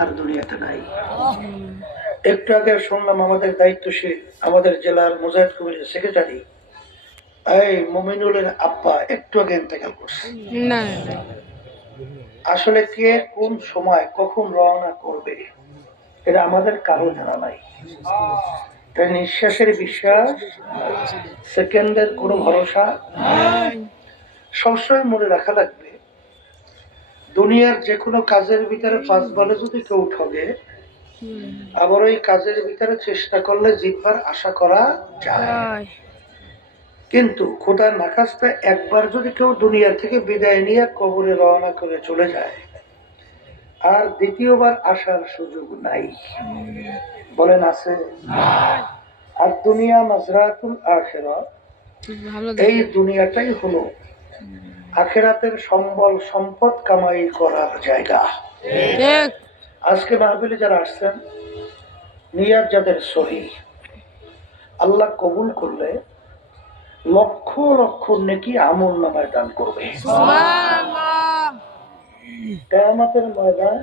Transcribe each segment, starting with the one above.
আর দুনিয়াতে নাই। একটু আগে শুনলাম আমাদের দায়িত্বশীল আমাদের জেলার মুজাহিদ কমিটির সেক্রেটারি এই মুমিনুলের আব্বা একটু আগে ইন্তেকাল করছে। আসলে কে কোন সময় কখন রওনা করবে এটা আমাদের কারো জানা নাই। তাই নিঃশ্বাসের বিশ্বাস, সেকেন্ডের কোনো ভরসা। সবসময় মনে রাখা লাগবে দুনিয়ার যে কোনো কাজের ভিতরে 5 বলে যদি কেউ ঠকে, আবার ওই কাজের ভিতরে চেষ্টা করলে জিতবার আশা করা যায়। কিন্তু খোদার নাখাস্তে একবার যদি কেউ দুনিয়া থেকে বিদায় নিয়ে কবরে রওনা করে চলে যায়, আর দ্বিতীয়বার আসার সুযোগ নাই। বলেন আছে? আর দুনিয়া মাজরাতুল আখিরাত, এই দুনিয়াটাই হলো আখিরাতের সম্বল সম্পদ কামাই করার জায়গা। আজকে মাহফিলে যারা আসছেন, নিয়াত যাদের সহি, আল্লাহ কবুল করলে লক্ষ লক্ষ নেকি আমল নামায় দান করবে। কিয়ামতের ময়দান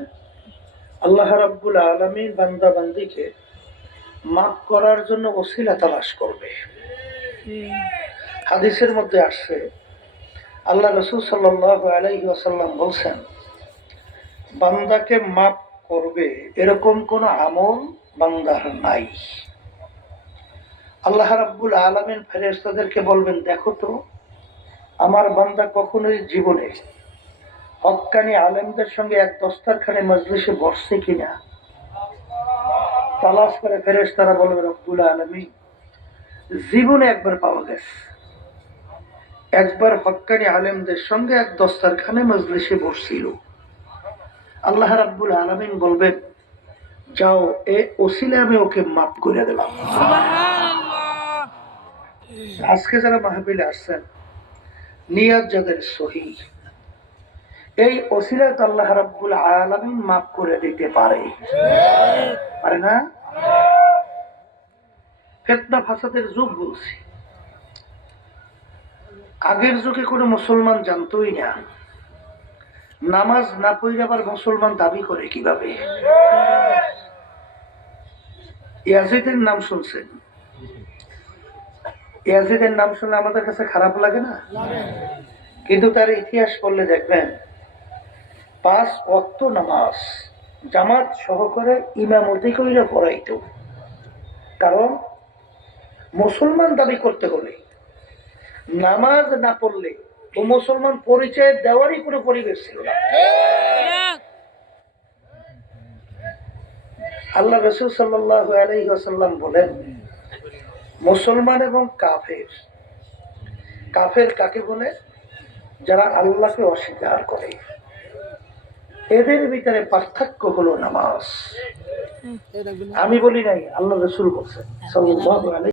আল্লাহ রাব্বুল আলামিন বান্দা বান্দীকে মাফ করার জন্য ওসিলা তালাশ করবে। হাদিসের মধ্যে আসছে আল্লাহ রাসূল সাল্লাল্লাহু আলাইহি ওয়াসাল্লাম বলেন, বান্দাকে মাফ করবে এরকম কোন আমল বান্দার নাই। আল্লাহ রাব্বুল আলামিন ফেরেশতাদেরকে বলবেন, দেখো তো আমার বান্দা কখনোই জীবনে হক্কানি আলেমদের সঙ্গে এক দস্তারখানে মজলিসে বসছে কিনা। তালাশ করে ফেরেশতারা বলবে, রব্বুল আলামিন জীবনে একবার পাওয়া গেছে, একবার হক্কানি আলেমদের সঙ্গে এক দস্তারখানে মজলিসে বসছিল। আল্লাহ রাব্বুল আলামিন বলবেন, যাও এ ওসিলে আমি ওকে মাফ করে দিলাম। আজকে যারা মাহফিলে আসছেন, নিয়ত যাদের সহি, এই ওসিলাত আল্লাহ রাব্বুল আলামিন মাফ করে দিতে পারে না? ফিতনা ফাসাদের যুগ বলছি, আগের যুগে কোনো মুসলমান জানতোই না, নামাজ না পড়ে আবার মুসলমান দাবি করে কিভাবে। ইয়াজিদের নাম শুনছেন? ইয়াজিদের নাম শুনলে আমাদের কাছে খারাপ লাগে না? কিন্তু তার ইতিহাস পড়লে দেখবেন 5 ওয়াক্ত নামাজ জামাত সহকারে ইমামতি কইরা পড়াইতো। কারণ মুসলমান দাবি করতে হলে নামাজ না পড়লে ও মুসলমান পরিচয় দেওয়ারই কোনো পরিবেশ ছিল না। আল্লাহ রাসূল সাল্লাল্লাহু আলাইহি ওয়াসাল্লাম বলেন, মুসলমান এবং কাফের, কাফের কাকে বলে? যারা আল্লাহকে অস্বীকার করে, এদের ভিতরে পার্থক্য হলো নামাজ। আমি বলি নাই, আল্লাহ রাসূল বলেছেন সাল্লাল্লাহু আলাইহি